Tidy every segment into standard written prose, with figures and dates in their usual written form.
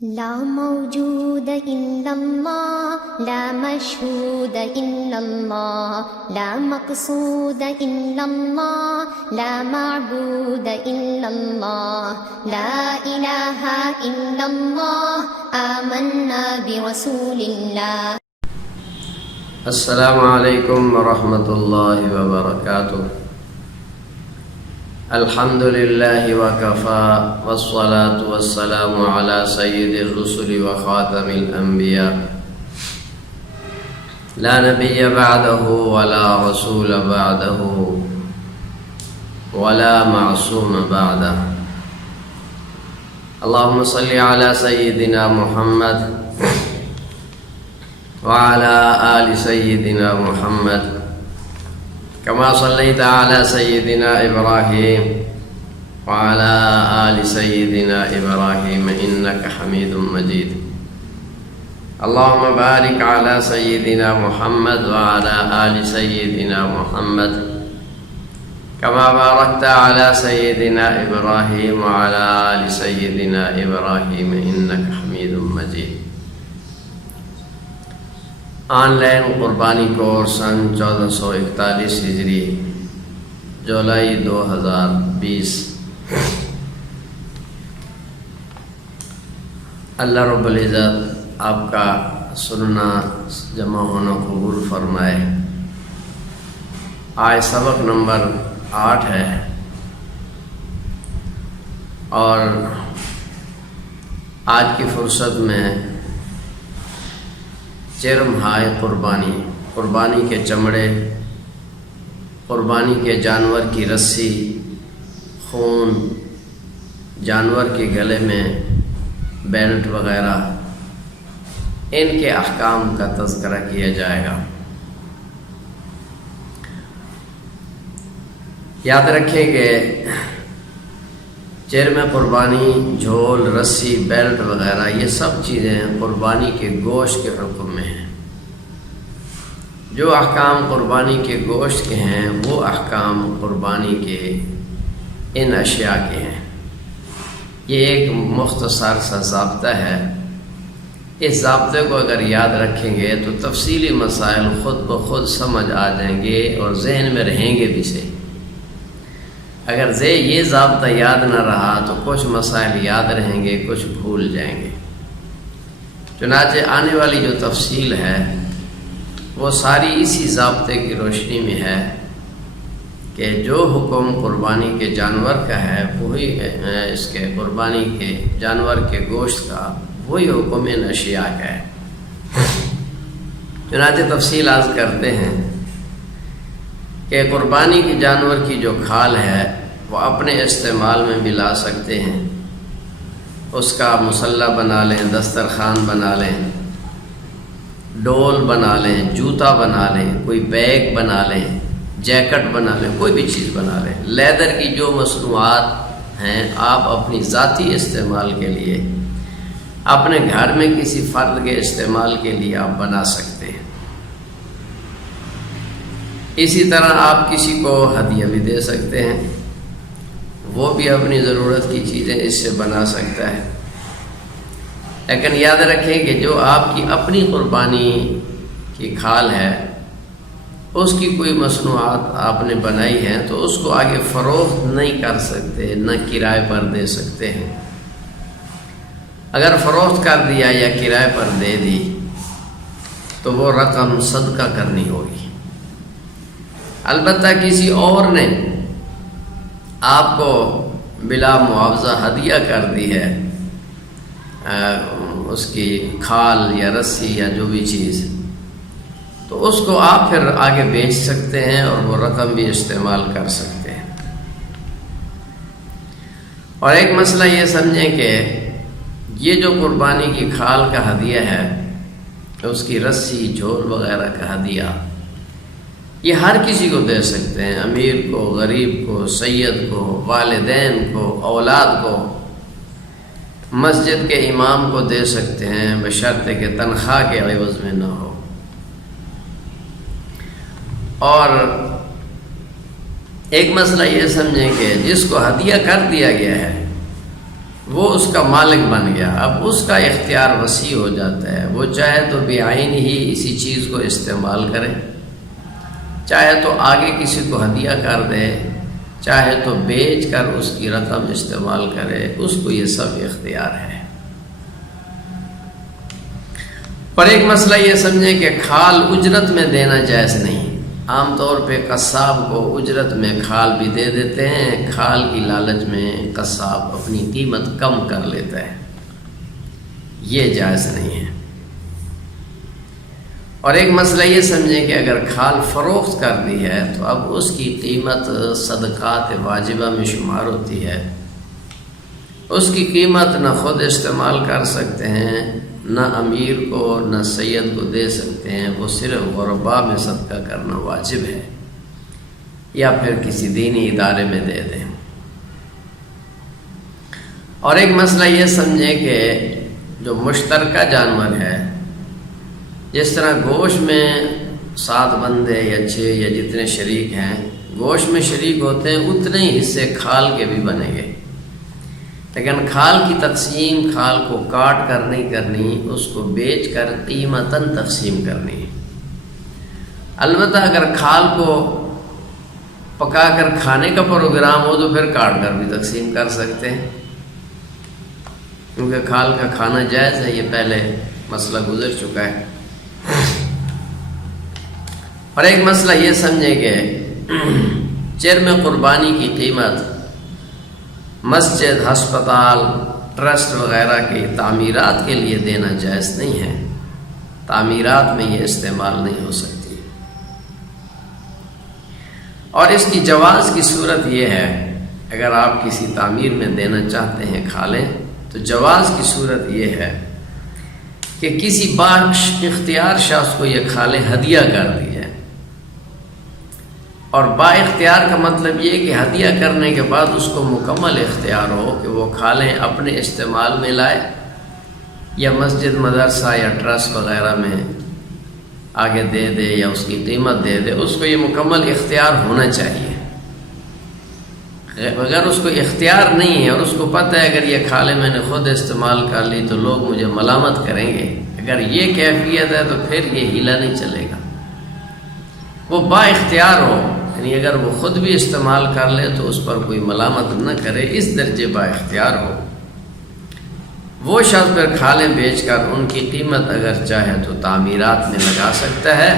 لا موجود إلا الله لا مشهود إلا الله لا مقصود إلا الله لا معبود إلا الله لا إله إلا الله آمنا برسول الله. السلام علیکم ورحمۃ اللہ وبرکاتہ. الحمد للہ وکفى والصلاة والسلام على سید الرسل وخاتم الانبیاء لا نبی بعدہ ولا رسول بعدہ ولا معصوم بعدہ. اللہم صلی علی سیدنا محمد وعلى آل سيدنا محمد كما صليت على سيدنا إبراهيم وعلى آل سيدنا إبراهيم إنك حميد مجيد. اللهم بارك على سيدنا محمد وعلى آل سيدنا محمد كما باركت على سيدنا إبراهيم وعلى آل سيدنا إبراهيم إنك حميد مجيد. آن لائن قربانی کورس سن 1441 ہجری جولائی 2020. اللہ رب العزت آپ کا سننا جمع ہونا قبول فرمائے. آج سبق نمبر 8 ہے اور آج کی فرصت میں چرم ہائے قربانی کے چمڑے، قربانی کے جانور کی رسی، خون، جانور کے گلے میں بیلٹ وغیرہ، ان کے احکام کا تذکرہ کیا جائے گا. یاد رکھیں کہ چرم قربانی، جھول، رسی، بیلٹ وغیرہ یہ سب چیزیں قربانی کے گوشت کے حکم میں ہیں. جو احکام قربانی کے گوشت کے ہیں وہ احکام قربانی کے ان اشیاء کے ہیں. یہ ایک مختصر سا ضابطہ ہے. اس ضابطے کو اگر یاد رکھیں گے تو تفصیلی مسائل خود بخود سمجھ آ جائیں گے اور ذہن میں رہیں گے بھی سے. اگر یہ ضابطہ یاد نہ رہا تو کچھ مسائل یاد رہیں گے، کچھ بھول جائیں گے. چنانچہ آنے والی جو تفصیل ہے وہ ساری اسی ضابطے کی روشنی میں ہے کہ جو حکم قربانی کے جانور کا ہے وہی اس کے قربانی کے جانور کے گوشت کا وہی حکم ان اشیاء کا ہے. چنانچہ تفصیل عرض کرتے ہیں کہ قربانی کے جانور کی جو کھال ہے وہ اپنے استعمال میں بھی لا سکتے ہیں. اس کا مصلی بنا لیں، دسترخوان بنا لیں، ڈول بنا لیں، جوتا بنا لیں، کوئی بیگ بنا لیں، جیکٹ بنا لیں، کوئی بھی چیز بنا لیں. لیدر کی جو مصنوعات ہیں آپ اپنی ذاتی استعمال کے لیے، اپنے گھر میں کسی فرد کے استعمال کے لیے آپ بنا سکتے ہیں. اسی طرح آپ کسی کو ہدیہ بھی دے سکتے ہیں، وہ بھی اپنی ضرورت کی چیزیں اس سے بنا سکتا ہے. لیکن یاد رکھیں کہ جو آپ کی اپنی قربانی کی کھال ہے اس کی کوئی مصنوعات آپ نے بنائی ہیں تو اس کو آگے فروخت نہیں کر سکتے، نہ کرائے پر دے سکتے ہیں. اگر فروخت کر دیا یا کرائے پر دے دی تو وہ رقم صدقہ کرنی ہوگی. البتہ کسی اور نے آپ کو بلا معاوضہ ہدیہ کر دی ہے اس کی کھال یا رسی یا جو بھی چیز، تو اس کو آپ پھر آگے بیچ سکتے ہیں اور وہ رقم بھی استعمال کر سکتے ہیں. اور ایک مسئلہ یہ سمجھیں کہ یہ جو قربانی کی کھال کا ہدیہ ہے، اس کی رسی، جھول وغیرہ کا ہدیہ، یہ ہر کسی کو دے سکتے ہیں. امیر کو، غریب کو، سید کو، والدین کو، اولاد کو، مسجد کے امام کو دے سکتے ہیں بشرطے کہ تنخواہ کے عوض میں نہ ہو. اور ایک مسئلہ یہ سمجھیں کہ جس کو ہدیہ کر دیا گیا ہے وہ اس کا مالک بن گیا، اب اس کا اختیار وسیع ہو جاتا ہے، وہ چاہے تو بعین ہی اسی چیز کو استعمال کرے، چاہے تو آگے کسی کو ہدیہ کر دے، چاہے تو بیچ کر اس کی رقم استعمال کرے، اس کو یہ سب اختیار ہے۔ اور ایک مسئلہ یہ سمجھیں کہ کھال اجرت میں دینا جائز نہیں۔ عام طور پہ قصاب کو اجرت میں کھال بھی دے دیتے ہیں، کھال کی لالچ میں قصاب اپنی قیمت کم کر لیتا ہے، یہ جائز نہیں ہے۔ اور ایک مسئلہ یہ سمجھیں کہ اگر کھال فروخت کر دی ہے تو اب اس کی قیمت صدقات واجبہ میں شمار ہوتی ہے، اس کی قیمت نہ خود استعمال کر سکتے ہیں، نہ امیر کو نہ سید کو دے سکتے ہیں، وہ صرف غرباء میں صدقہ کرنا واجب ہے یا پھر کسی دینی ادارے میں دے دیں۔ اور ایک مسئلہ یہ سمجھیں کہ جو مشترکہ جانور ہے، جس طرح گوشت میں 7 بندے یا 6 یا جتنے شریک ہیں گوشت میں شریک ہوتے ہیں، اتنے ہی حصے کھال کے بھی بنیں گے، لیکن کھال کی تقسیم کھال کو کاٹ کر نہیں کرنی، اس کو بیچ کر قیمتاً تقسیم کرنی۔ البتہ اگر کھال کو پکا کر کھانے کا پروگرام ہو تو پھر کاٹ کر بھی تقسیم کر سکتے ہیں، کیونکہ کھال کا کھانا جائز ہے، یہ پہلے مسئلہ گزر چکا ہے۔ اور ایک مسئلہ یہ سمجھیں کہ چرم قربانی کی قیمت مسجد، ہسپتال، ٹرسٹ وغیرہ کی تعمیرات کے لیے دینا جائز نہیں ہے، تعمیرات میں یہ استعمال نہیں ہو سکتی۔ اور اس کی جواز کی صورت یہ ہے، اگر آپ کسی تعمیر میں دینا چاہتے ہیں کھالیں تو جواز کی صورت یہ ہے کہ کسی با اختیار شخص کو یہ کھالیں ہدیہ کر دی ہے، اور با اختیار کا مطلب یہ کہ ہدیہ کرنے کے بعد اس کو مکمل اختیار ہو کہ وہ کھالیں اپنے استعمال میں لائے یا مسجد، مدرسہ یا ٹرسٹ وغیرہ میں آگے دے دے یا اس کی قیمت دے دے، اس کو یہ مکمل اختیار ہونا چاہیے۔ اگر اس کو اختیار نہیں ہے اور اس کو پتہ ہے اگر یہ کھالیں میں نے خود استعمال کر لی تو لوگ مجھے ملامت کریں گے، اگر یہ کیفیت ہے تو پھر یہ ہیلا نہیں چلے گا۔ وہ با اختیار ہو، یعنی اگر وہ خود بھی استعمال کر لے تو اس پر کوئی ملامت نہ کرے، اس درجے با اختیار ہو، وہ شخص پھر کھالیں بیچ کر ان کی قیمت اگر چاہے تو تعمیرات میں لگا سکتا ہے،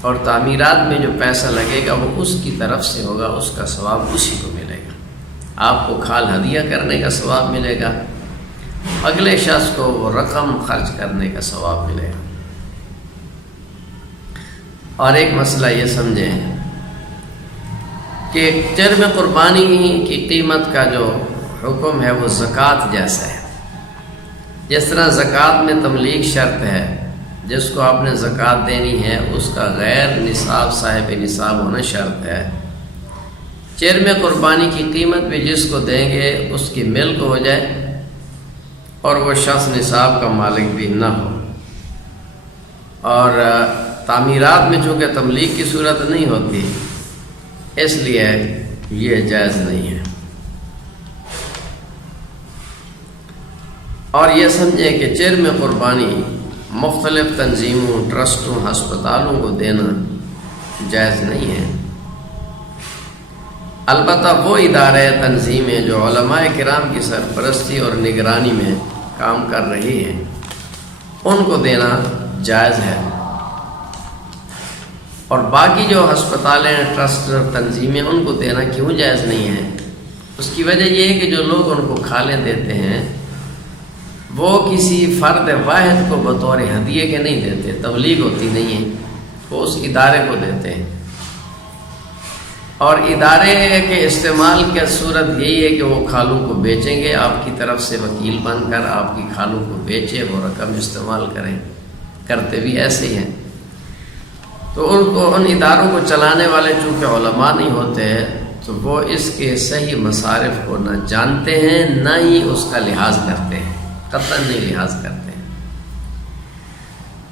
اور تعمیرات میں جو پیسہ لگے گا وہ اس کی طرف سے ہوگا، اس کا ثواب اسی کو ملے گا، آپ کو کھال ہدیہ کرنے کا ثواب ملے گا، اگلے شخص کو وہ رقم خرچ کرنے کا ثواب ملے گا۔ اور ایک مسئلہ یہ سمجھیں کہ چرم قربانی کی قیمت کا جو حکم ہے وہ زکوٰۃ جیسا ہے، جس طرح زکوٰۃ میں تملیغ شرط ہے، جس کو آپ نے زکوٰۃ دینی ہے اس کا غیر نصاب صاحب نصاب ہونا شرط ہے، چرم قربانی کی قیمت بھی جس کو دیں گے اس کی ملک ہو جائے اور وہ شخص نصاب کا مالک بھی نہ ہو۔ اور تعمیرات میں چونکہ تملیغ کی صورت نہیں ہوتی اس لیے یہ جائز نہیں ہے۔ اور یہ سمجھیں کہ چرم قربانی مختلف تنظیموں، ٹرسٹوں، ہسپتالوں کو دینا جائز نہیں ہے، البتہ وہ ادارے تنظیمیں جو علماء کرام کی سرپرستی اور نگرانی میں کام کر رہی ہیں ان کو دینا جائز ہے، اور باقی جو ہسپتالیں، ٹرسٹ، تنظیمیں ان کو دینا کیوں جائز نہیں ہے؟ اس کی وجہ یہ ہے کہ جو لوگ ان کو کھالیں دیتے ہیں وہ کسی فرد واحد کو بطور ہدیے کے نہیں دیتے، تبلیغ ہوتی نہیں ہے، وہ اس ادارے کو دیتے ہیں، اور ادارے کے استعمال کی صورت یہی ہے کہ وہ کھالوں کو بیچیں گے، آپ کی طرف سے وکیل بن کر آپ کی کھالوں کو بیچے، وہ رقم استعمال کریں، کرتے بھی ایسے ہی ہیں۔ تو ان اداروں کو چلانے والے چونکہ علماء نہیں ہوتے تو وہ اس کے صحیح مصارف کو نہ جانتے ہیں نہ ہی اس کا لحاظ کرتے ہیں، قطعاً نہیں لحاظ کرتے ہیں۔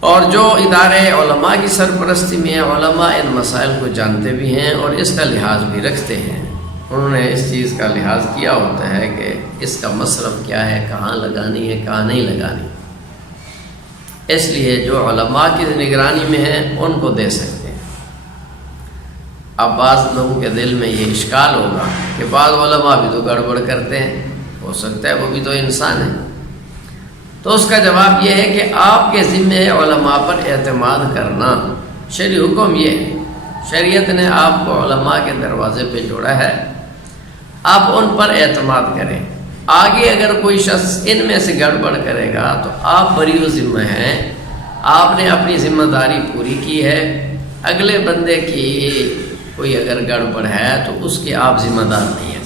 اور جو ادارے علماء کی سرپرستی میں ہیں، علماء ان مسائل کو جانتے بھی ہیں اور اس کا لحاظ بھی رکھتے ہیں، انہوں نے اس چیز کا لحاظ کیا ہوتا ہے کہ اس کا مصرف کیا ہے، کہاں لگانی ہے، کہاں نہیں لگانی، اس لیے جو علماء کی نگرانی میں ہیں ان کو دے سکتے ہیں۔ اب بعض لوگوں کے دل میں یہ اشکال ہوگا کہ بعض علماء بھی تو گڑبڑ کرتے ہیں، ہو سکتا ہے وہ بھی تو انسان ہے، تو اس کا جواب یہ ہے کہ آپ کے ذمہ ہے علماء پر اعتماد کرنا۔ شرعی حکم یہ ہے، شریعت نے آپ کو علماء کے دروازے پہ جوڑا ہے، آپ ان پر اعتماد کریں۔ آگے اگر کوئی شخص ان میں سے گڑبڑ کرے گا تو آپ بری و ذمہ ہیں، آپ نے اپنی ذمہ داری پوری کی ہے، اگلے بندے کی کوئی اگر گڑبڑ ہے تو اس کے آپ ذمہ دار نہیں ہیں۔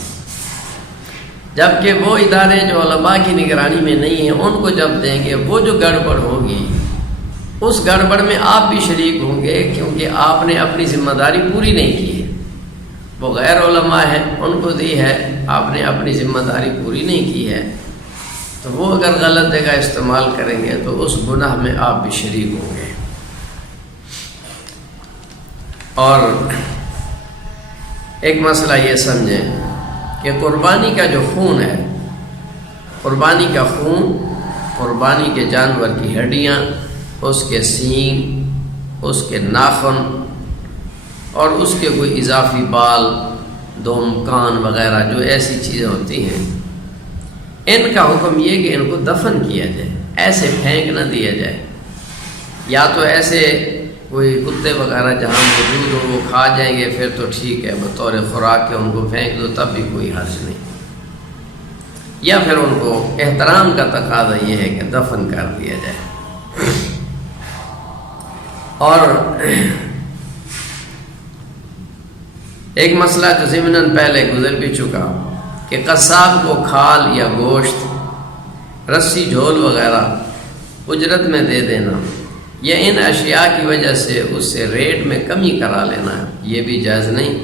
جبکہ وہ ادارے جو علماء کی نگرانی میں نہیں ہیں ان کو جب دیں گے، وہ جو گڑبڑ ہوگی اس گڑبڑ میں آپ بھی شریک ہوں گے، کیونکہ آپ نے اپنی ذمہ داری پوری نہیں کی ہے۔ وہ غیر علماء ہیں، ان کو دی ہے، آپ نے اپنی ذمہ داری پوری نہیں کی ہے، تو وہ اگر غلط جگہ استعمال کریں گے تو اس گناہ میں آپ بھی شریک ہوں گے۔ اور ایک مسئلہ یہ سمجھیں کہ قربانی کا جو خون ہے، قربانی کا خون، قربانی کے جانور کی ہڈیاں، اس کے سینگ، اس کے ناخن اور اس کے کوئی اضافی بال، دم، کان وغیرہ جو ایسی چیزیں ہوتی ہیں، ان کا حکم یہ کہ ان کو دفن کیا جائے، ایسے پھینک نہ دیا جائے، یا تو ایسے کوئی کتے وغیرہ جہاں موجود ہو وہ کھا جائیں گے پھر تو ٹھیک ہے، بطور خوراک کے ان کو پھینک دو تب بھی کوئی حرج نہیں، یا پھر ان کو احترام کا تقاضا یہ ہے کہ دفن کر دیا جائے۔ اور ایک مسئلہ جو ضمناً پہلے گزر بھی چکا کہ قصاب کو کھال یا گوشت، رسی، جھول وغیرہ اجرت میں دے دینا یا ان اشیاء کی وجہ سے اس سے ریٹ میں کمی کرا لینا، یہ بھی جائز نہیں۔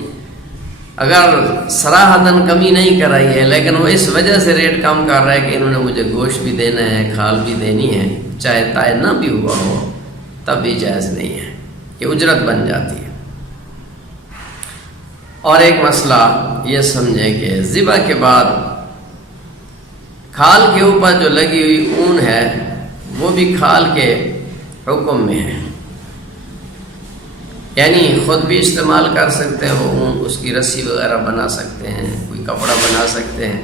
اگر صراحتاً کمی نہیں کرائی ہے لیکن وہ اس وجہ سے ریٹ کم کر رہا ہے کہ انہوں نے مجھے گوشت بھی دینا ہے، کھال بھی دینی ہے، چاہے طے نہ بھی ہوا ہو، تب بھی جائز نہیں ہے، یہ اجرت بن جاتی ہے۔ اور ایک مسئلہ یہ سمجھیں کہ ذبح کے بعد کھال کے اوپر جو لگی ہوئی اون ہے وہ بھی کھال کے حکم میں ہے، یعنی خود بھی استعمال کر سکتے ہیں وہ اون، اس کی رسی وغیرہ بنا سکتے ہیں، کوئی کپڑا بنا سکتے ہیں،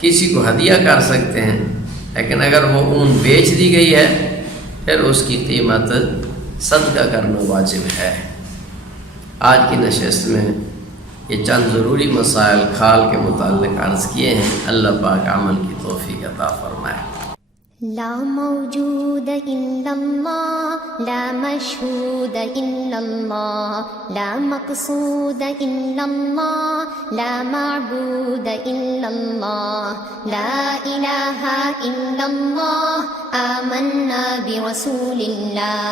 کسی کو ہدیہ کر سکتے ہیں، لیکن اگر وہ اون بیچ دی گئی ہے پھر اس کی قیمت صدقہ کرنا واجب ہے۔ آج کی نشست میں یہ چند ضروری مسائل کھال کے متعلق عرض کیے ہیں، اللہ پاک عمل کی توفیق عطا فرمائے۔ لا موجود الا اللہ، لا مشہود الا اللہ، لا مقصود الا اللہ، لا معبود الا اللہ، لا الہ الا اللہ، آمنا برسول اللہ۔